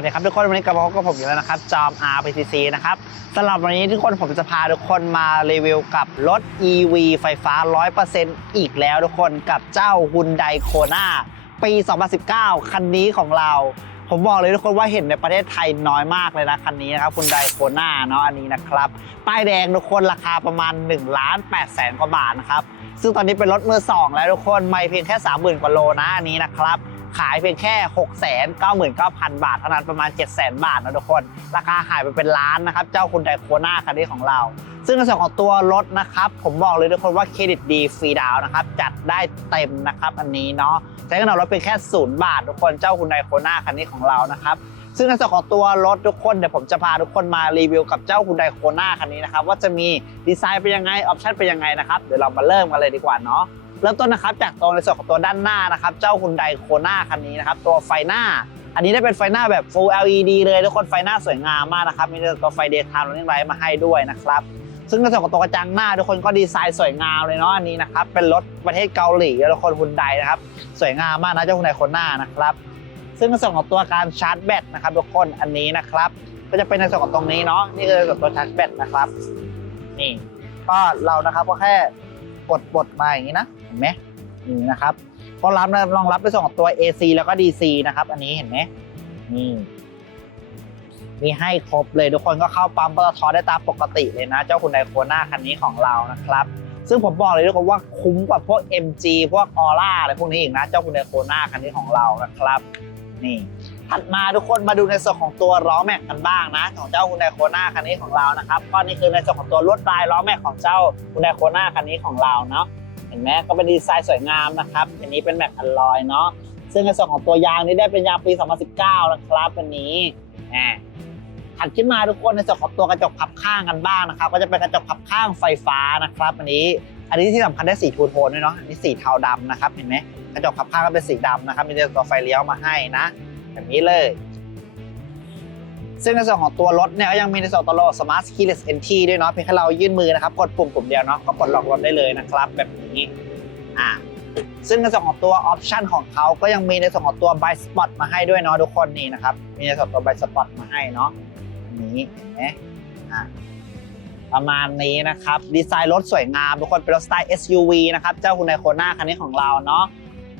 วัสดีครับทุกคนวันนี้กลับมาพบกับผมอีกแล้วนะครับจอม RPCC นะครับสำหรับวันนี้ทุกคนผมจะพาทุกคนมารีวิวกับรถ EV ไฟฟ้า 100%อีกแล้วทุกคนกับเจ้า Hyundai Kona ปี 2019 คันนี้ของเรา ผมบอกเลยทุกคนว่าเห็นในประเทศไทยน้อยมากเลยนะคันนี้นะครับ Hyundai Kona เนาะอันนี้นะครับ ป้ายแดงทุกคนราคาประมาณ1ล้าน8แสนกว่าบาทนะครับซึ่งตอนนี้เป็นรถมือสองแล้วทุกคนไม่เพียงแค่ 30,000 กว่าโลนะอันนี้นะครับ ขายเพียงแค่ 6 9 9 0 0 0 บาทเท่านั้นประมาณ 7 0 0 0 0 บาทนะทุกคน ราคาขายไปเป็นล้านนะครับ เจ้าคุณไดโคน่าคันนี้ของเรา ซึ่งในส่วนของตัวรถนะครับ ผมบอกเลยทุกคนว่าเครดิตดีฟรีดาวนะครับ จัดได้เต็มนะครับอันนี้เนาะใช้เงินออกรถเป็นแค่ศูนย์บาท ทุกคนเจ้าคุณไดโคน่าคันนี้ของเรานะครับซึ่งในส่วนของตัวรถทุกคนเดี๋ยวผมจะพาทุกคนมารีวิวกับเจ้าคุณไดโคน่าคันนี้นะครับว่าจะมีดีไซน์เป็นยังไงออปชั่นเป็นยังไงนะครับเดี๋ยวเรามาเริ่มกันเลยดีกว่าเนาะ เริ่มต้นนะครับจากตรงในส่วนของตัวด้านหน้านะครับ เจ้าคุณไดโคน่าคันนี้นะครับ ตัวไฟหน้า อันนี้ได้เป็นไฟหน้าแบบ Full LED เลยทุกคนไฟหน้าสวยงามมากนะครับ มีตัวไฟ Daytime Running Light มาให้ด้วยนะครับซึ่งในส่วนของตัวกระจังหน้า ทุกคนก็ดีไซน์สวยงามเลยเนาะอันนี้นะครับ เป็นรถประเทศเกาหลีแล้วทุกคนฮุนไดนะครับ สวยงามมากนะเจ้าคุณไดโคน่านะครับ ซึ่งในส่วนของตัวการชาร์จแบตนะครับทุกคนอันนี้นะครับ ก็จะเป็นในส่วนของตรงนี้เนาะนี่คือในส่วนตัวชาร์จแบตนะครับ นี่ก็เรานะครับก็แค่ กดบดมาอย่างนี้นะเห็นไหมนี่นะครับก็รับรองรับในส่วนของตัว AC แล้วก็ DC นะครับ อันนี้เห็นไหมนี่มีให้ครบเลยทุกคนก็เข้าปั๊มปตทได้ตามปกติเลยนะ เจ้าคุณไดโคน่าคันนี้ของเรานะครับ ซึ่งผมบอกเลยทุกคนว่าคุ้มกว่าพวก MG พวกออร่าอะไรพวกนี้อีกนะ เจ้าคุณไดโคน่าคันนี้ของเรานะครับ นี่ ถัดมาทุกคนมาดูในส่วนของตัวล้อแม็กกันบ้างนะ ของเจ้าคุณไดโคน่าคันนี้ของเรานะครับก็นี่คือในส่วนของตัวลวดลายล้อแม็กของเจ้าคุณไดโคน่าคันนี้ของเราเนาะเห็นไหมก็เป็นดีไซน์สวยงามนะครับอันนี้เป็นแม็กอลลอยเนาะซึ่งในส่วนของตัวยางนี้ได้เป็นยางปี 2019 นะครับอันนี้แหมถัดขึ้นมาทุกคนในส่วนของตัวกระจกพับข้างกันบ้างนะครับ ก็จะเป็นกระจกพับข้างไฟฟ้านะครับอันนี้ อันนี้ที่สำคัญได้สีทูโทนด้วยเนาะอันนี้สีเทาดำนะครับเห็นไหมกระจกพับข้างก็เป็นสีดำนะครับมีตัวไฟเลี้ยวมาให้นะ แบบนี้เลย ซึ่งในส่วนของตัวรถเนี่ยก็ยังมีในส่วนตัว Smart Keyless Entry ด้วยเนาะเพียงแค่เรายื่นมือนะครับ กดปุ่มปุ่มเดียวเนาะก็ปลดล็อกรถได้เลยนะครับ แบบนี้อ่าซึ่งในส่วนของตัวออปชันของเขาก็ยังมีในส่วนของตัว By Spot มาให้ด้วยเนาะทุกคนนี่นะครับ มีในส่วนตัว By Spot มาให้เนาะอันนี้เห็นไหมอ่าประมาณนี้นะครับ ดีไซน์รถสวยงามทุกคนเป็นรถสไตล์ SUV นะครับ เจ้าคุณไดโคน่าคันนี้ของเราเนาะ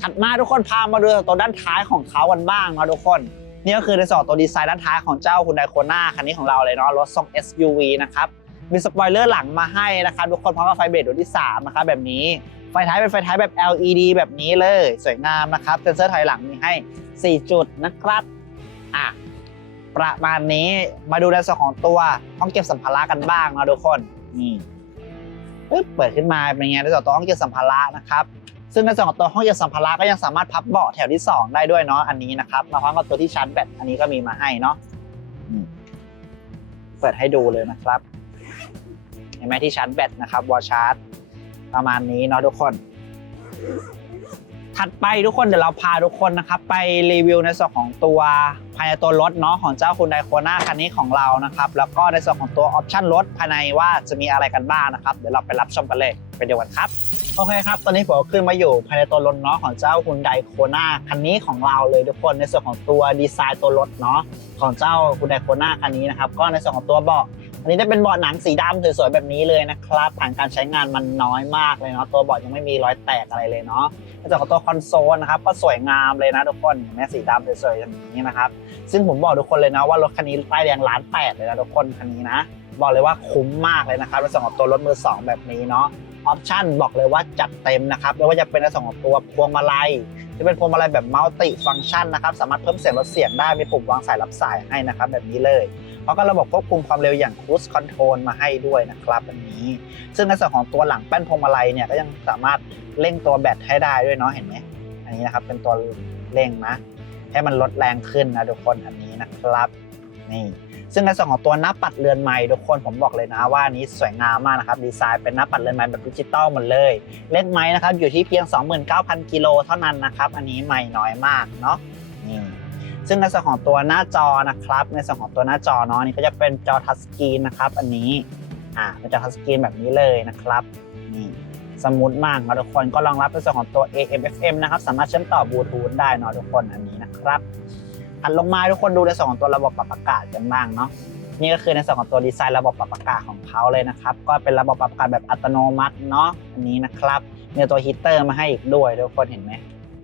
ถัดมาทุกคนพามาดูตัวด้านท้ายของเขากันบ้างนะทุกคนนี่ก็คือในส่วนของตัวดีไซน์ด้านท้ายของเจ้าคุณไดโคน่าคันนี้ของเราเลยเนาะรถทรง SUV นะครับมีสปอยเลอร์หลังมาให้นะครับทุกคนพร้อมกับไฟเบรกดวที่3นะครับแบบนี้ไฟท้ายเป็นไฟท้ายแบบ LED แบบนี้เลยสวยงามนะครับเซ็นเซอร์ถอยหลังมีให้ 4 จุดนะครับอะประมาณนี้มาดูในส่วนของตัวห้องเก็บสัมภาระกันบ้างนะทุกคนนี่เปิดขึ้นมาเป็นไงในส่วนของตัวห้องเก็บสัมภาระนะครับ ซึ่งในส่วนของตัวห้องเก็บสัมภาระก็ยังสามารถพับเบาะแถวที่ 2 ได้ด้วยเนาะอันนี้นะครับมาพร้อมกับตัวที่ชาร์จแบตอันนี้ก็มีมาให้เนาะเปิดให้ดูเลยนะครับเห็นไหมที่ชาร์จแบตนะครับวอลชาร์จประมาณนี้เนาะทุกคน ถัดไปทุกคนเดี๋ยวเราพาทุกคนนะครับไปรีวิวในส่วนของตัวภายในตัวรถเนาะของเจ้าคุณไดโคน่าคันนี้ของเรานะครับแล้วก็ในส่วนของตัวออปชันรถภายในว่าจะมีอะไรกันบ้างนะครับเดี๋ยวเราไปรับชมกันเลยไปดูกันครับโอเคครับตอนนี้ผมขึ้นมาอยู่ภายในตัวรถเนาะของเจ้าคุณไดโคน่าคันนี้ของเราเลยทุกคนในส่วนของตัวดีไซน์ตัวรถเนาะของเจ้าคุณไดโคน่าคันนี้นะครับก็ในส่วนของตัวเบาะอันนี้จะเป็นเบาะหนังสีดำสวยๆแบบนี้เลยนะครับผ่านการใช้งานมันน้อยมากเลยเนาะตัวเบาะยังไม่มีรอยแตกอะไรเลยเนาะ ในส่วนของตัวคอนโซลนะครับก็สวยงามเลยนะทุกคนเห็นไหมสีดำสวยๆแบบนี้นะครับซึ่งผมบอกทุกคนเลยนะว่ารถคันนี้ป้ายแดงล้านแปดเลยนะทุกคนคันนี้นะบอกเลยว่าคุ้มมากเลยนะครับในส่วนของตัวรถมือสองแบบนี้เนาะออปชั่นบอกเลยว่าจัดเต็มนะครับไม่ว่าจะเป็นในส่วนของตัวพวงมาลัยจะเป็นพวงมาลัยแบบมัลติฟังก์ชันนะครับสามารถเพิ่มเสียงลดเสียงได้มีปุ่มวางสายรับสายให้นะครับแบบนี้เลย แล้วก็ระบบควบคุมความเร็วอย่าง Cruise Control มาให้ด้วยนะครับแบบนี้ ซึ่งในส่วนของตัวหลังแป้นพวงมาลัยเนี่ยก็ยังสามารถเร่งตัวแบตให้ได้ด้วยเนาะเห็นไหมอันนี้นะครับเป็นตัวเร่งนะ ให้มันลดแรงขึ้นนะทุกคนอันนี้นะครับนี่ซึ่งในส่วนของตัวหน้าปัดเรือนไม้ทุกคนผมบอกเลยนะว่าอันนี้สวยงามมากนะครับดีไซน์เป็นหน้าปัดเรือนไม้แบบดิจิตอลหมดเลย เล่นไม้นะครับอยู่ที่เพียง 29,000 กิโลเท่านั้นนะครับ อันนี้ไม่น้อยมากเนาะนี่ ซึ่งในส่วนของตัวหน้าจอนะครับ ในส่วนของตัวหน้าจอเนาะนี่ก็จะเป็นจอทัชสกรีนนะครับอันนี้อ่าเป็นจอทัชสกรีนแบบนี้เลยนะครับนี่สมูทมากนะทุกคนก็รองรับในส่วนของตัว AM FM นะครับสามารถเชื่อมต่อบลูทูธได้เนาะทุกคนอันนี้นะครับถัดลงมาทุกคนดูในส่วนของตัวระบบปรับอากาศกันบ้างเนาะนี่ก็คือในส่วนของตัวดีไซน์ระบบปรับอากาศของเขาเลยนะครับ ก็เป็นระบบปรับอากาศแบบอัตโนมัติเนาะอันนี้นะครับมีตัวฮีเตอร์มาให้อีกด้วยทุกคนเห็นไหม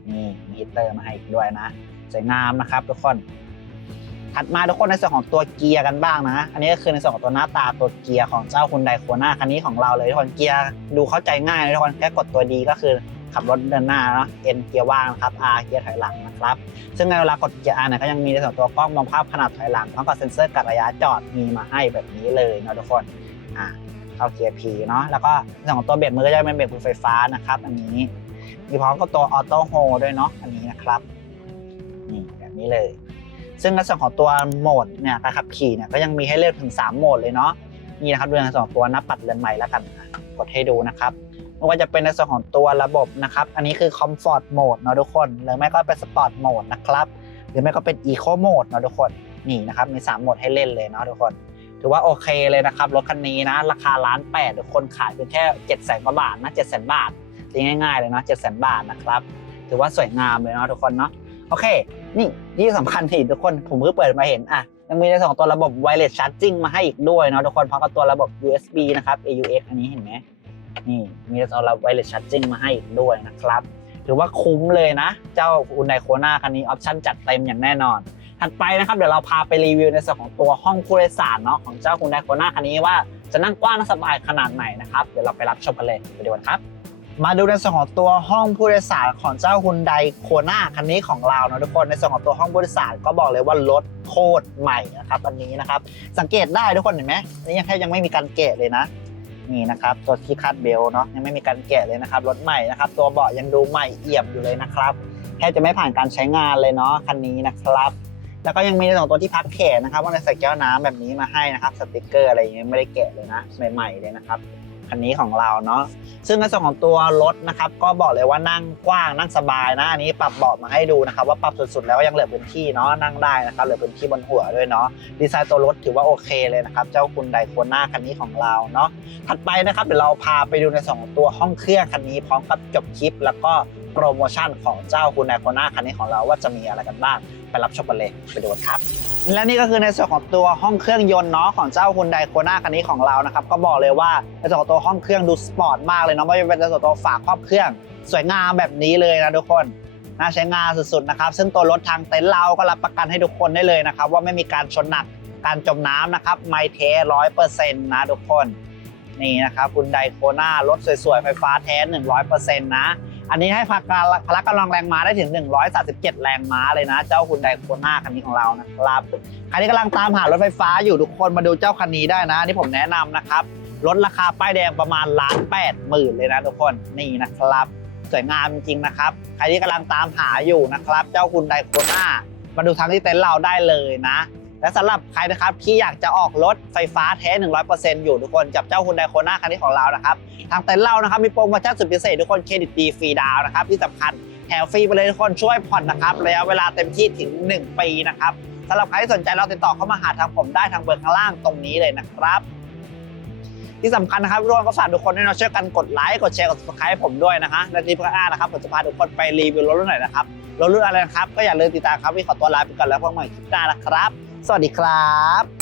นี่มีฮีเตอร์มาให้อีกด้วยนะ สวยงามนะครับทุกคนถัดมาทุกคนในส่วนของตัวเกียร์กันบ้างนะ อันนี้ก็คือในส่วนของตัวหน้าตาตัวเกียร์ของเจ้าคุณไดโคนาคันนี้ของเราเลยทุกคนเกียร์ดูเข้าใจง่ายเลยทุกคนแค่กดตัวดีก็คือขับรถเดินหน้าเนาะ N เกียร์ว่างนะครับ R เกียร์ถอยหลังนะครับ ซึ่งในเวลากดเกียร์ R เนี่ยก็ยังมีในส่วนตัวกล้องมองภาพขนาดถอยหลังพร้อมกับเซ็นเซอร์กัดระยะจอดมีมาให้แบบนี้เลยเนาะทุกคนอ่าเข้าเกียร์ P เนาะแล้วก็ในส่วนของตัวเบรกมือก็จะเป็นเบรกมือไฟฟ้านะครับ อันนี้ มีพร้อมกับตัวออโต้โฮด้วยเนาะอันนี้นะครับ นี่แบบนี้เลย ซึ่งในส่วนของตัวโหมดเนี่ยการขับขี่เนี่ยก็ยังมีให้เลือกถึง 3 โหมดเลยเนาะนี่นะครับดูในส่วนของตัวหน้าปัดเรือนใหม่แล้วกันกดให้ดูนะครับไม่ว่าจะเป็นในส่วนของตัวระบบนะครับ อันนี้คือ Comfort Mode เนาะทุกคน หรือไม่ก็เป็น Sport Mode นะครับ หรือไม่ก็เป็น Eco Mode เนาะทุกคน นี่นะครับ มี 3 โหมดให้เล่นเลยเนาะทุกคน ถือว่าโอเคเลยนะครับ รถคันนี้นะ ราคาล้านแปดทุกคนขายเพียงแค่7จ็ดแสนกว่าบาทนะเจ็ดแสนบาทตีง่ายๆเลยเนาะเจ็ดแสนบาทนะครับ ถือว่าสวยงามเลยเนาะทุกคนเนาะ โอเค นี่ที่สำคัญที่ทุกคนผมเพิ่งเปิดมาเห็นอะยังมีในส่วนของตัวระบบ wireless charging มาให้อีกด้วยเนาะทุกคนพร้อมกับตัวระบบ USB นะครับ AUX อันนี้เห็นไหมนี่มีในส่วระบบ wireless charging มาให้อีกด้วยนะครับถือว่าคุ้มเลยนะ เจ้าอุนไดโคนาคันนี้ออปชั่นจัดเต็มอย่างแน่นอน ถัดไปนะครับเดี๋ยวเราพาไปรีวิวในส่วนของตัวห้องผู้โดยสารเนาะของเจ้าคุณไดโคนาคันนี้ว่าจะนั่งกว้างสบายขนาดไหนนะครับเดี๋ยวเราไปรับชมกันเลยไปดูกันครับ มาดูในส่วนของตัวห้องผู้โดยสารของเจ้าฮุนไดโคนาคันนี้ของเราเนาะทุกคนในส่วนของตัวห้องผู้โดยสารก็บอกเลยว่ารถโคตรใหม่นะครับอันนี้นะครับ สังเกตได้ทุกคนเห็นไหมนี่ยังแทบยังไม่มีการแกะเลยนะนี่นะครับตัวที่คาดเบลต์เนาะยังไม่มีการแกะเลยนะครับรถใหม่นะครับ ตัวเบาะยังดูใหม่เอี่ยมอยู่เลยนะครับแทบจะไม่ผ่านการใช้งานเลยเนาะคันนี้นะครับ แล้วก็ยังมีในส่วนของตัวที่พักแขนนะครับว่าในใส่แก้วน้ำแบบนี้มาให้นะครับสติกเกอร์อะไรอย่างเงี้ยไม่ได้แกะเลยนะใหม่ๆเลยนะครับ คันนี้ของเราเนาะซึ่งในส่วนของตัวรถนะครับ ก็บอกเลยว่านั่งกว้างนั่งสบายนะอันนี้ปรับเบาะมาให้ดูนะครับ ว่าปรับสุดๆแล้วยังเหลือพื้นที่เนาะนั่งได้นะครับเหลือพื้นที่บนหัวด้วยเนาะดีไซน์ตัวรถถือว่าโอเคเลยนะครับ เจ้าคุณไดโคน่าคันนี้ของเราเนาะถัดไปนะครับเดี๋ยวเราพาไปดูในส่วนของตัวห้องเครื่องคันนี้พร้อมกับจบคลิปแล้วก็ โปรโมชั่นของเจ้าคุณไดโคนาคันนี้ของเราว่าจะมีอะไรกันบ้างไปรับชมกันเลยไปดูกันครับและนี่ก็คือในส่วนของตัวห้องเครื่องยนต์เนาะของเจ้าฮุนไดโคนาคันนี้ของเรานะครับก็บอกเลยว่าในส่วนของตัวห้องเครื่องดูสปอร์ตมากเลยเนาะไม่ว่าจะเป็นในส่วนตัวฝาครอบเครื่อง สวยงามแบบนี้เลยนะทุกคนน่าใช้งานสุดๆนะครับซึ่งตัวรถทางเต็นท์เราก็รับประกันให้ทุกคนได้เลยนะครับว่าไม่มีการชนหนักการจมน้ำนะครับไม่เทร้อยเปอร์เซ็นต์นะทุกคนนี่นะครับคุณไดโคนารถสวยๆ ไฟฟ้าแท้ 100%นะ อันนี้ให้พลังพละกำลังแรงม้าได้ถึง 137 แรงม้าเลยนะ เจ้าคุณไดโคน่าคันนี้ของเรานะครับใครที่กำลังตามหารถไฟฟ้าอยู่ทุกคนมาดูเจ้าคันนี้ได้นะ นี่ผมแนะนำนะครับลดราคาป้ายแดงประมาณล้านแปดหมื่นเลยนะทุกคนนี่นะครับสวยงามจริงๆนะครับ ใครที่กำลังตามหาอยู่นะครับ เจ้าคุณไดโคน่ามาดูทางที่เต็นท์เราได้เลยนะ และสำหรับใครนะครับที่อยากจะออกรถไฟฟ้าแท้100%อยู่ทุกคนจับเจ้าคุณไดโคน่าคันนี้ของเรานะครับ ทางเต็นท์เรานะครับมีโปรโมชั่นสุดพิเศษทุกคนเครดิตดีฟรีดาวนะครับที่สำคัญแถมฟรีไปเลยทุกคนช่วยผ่อนนะครับระยะเวลาเต็มที่ถึง 1 ปีนะครับสำหรับใครที่สนใจเราติดต่อเข้ามาหาทางผมได้ทางเบอร์ข้างล่างตรงนี้เลยนะครับ ที่สำคัญนะครับทุกคนก็ฝากทุกคนด้วยนะช่วยกันกดไลค์กดแชร์กด subscribe ให้ผมด้วยนะฮะและที่เพื่อนนะครับผมจะพาทุกคนไปรีวิวรถรุ่นไหนนะครับรถรุ่นอะไรนะครับก็อย่าลืมติดตามครับวิขอตัวลาไปก่อนแล้วพบกันใหม่คลิปหน้านะครับ สวัสดีครับ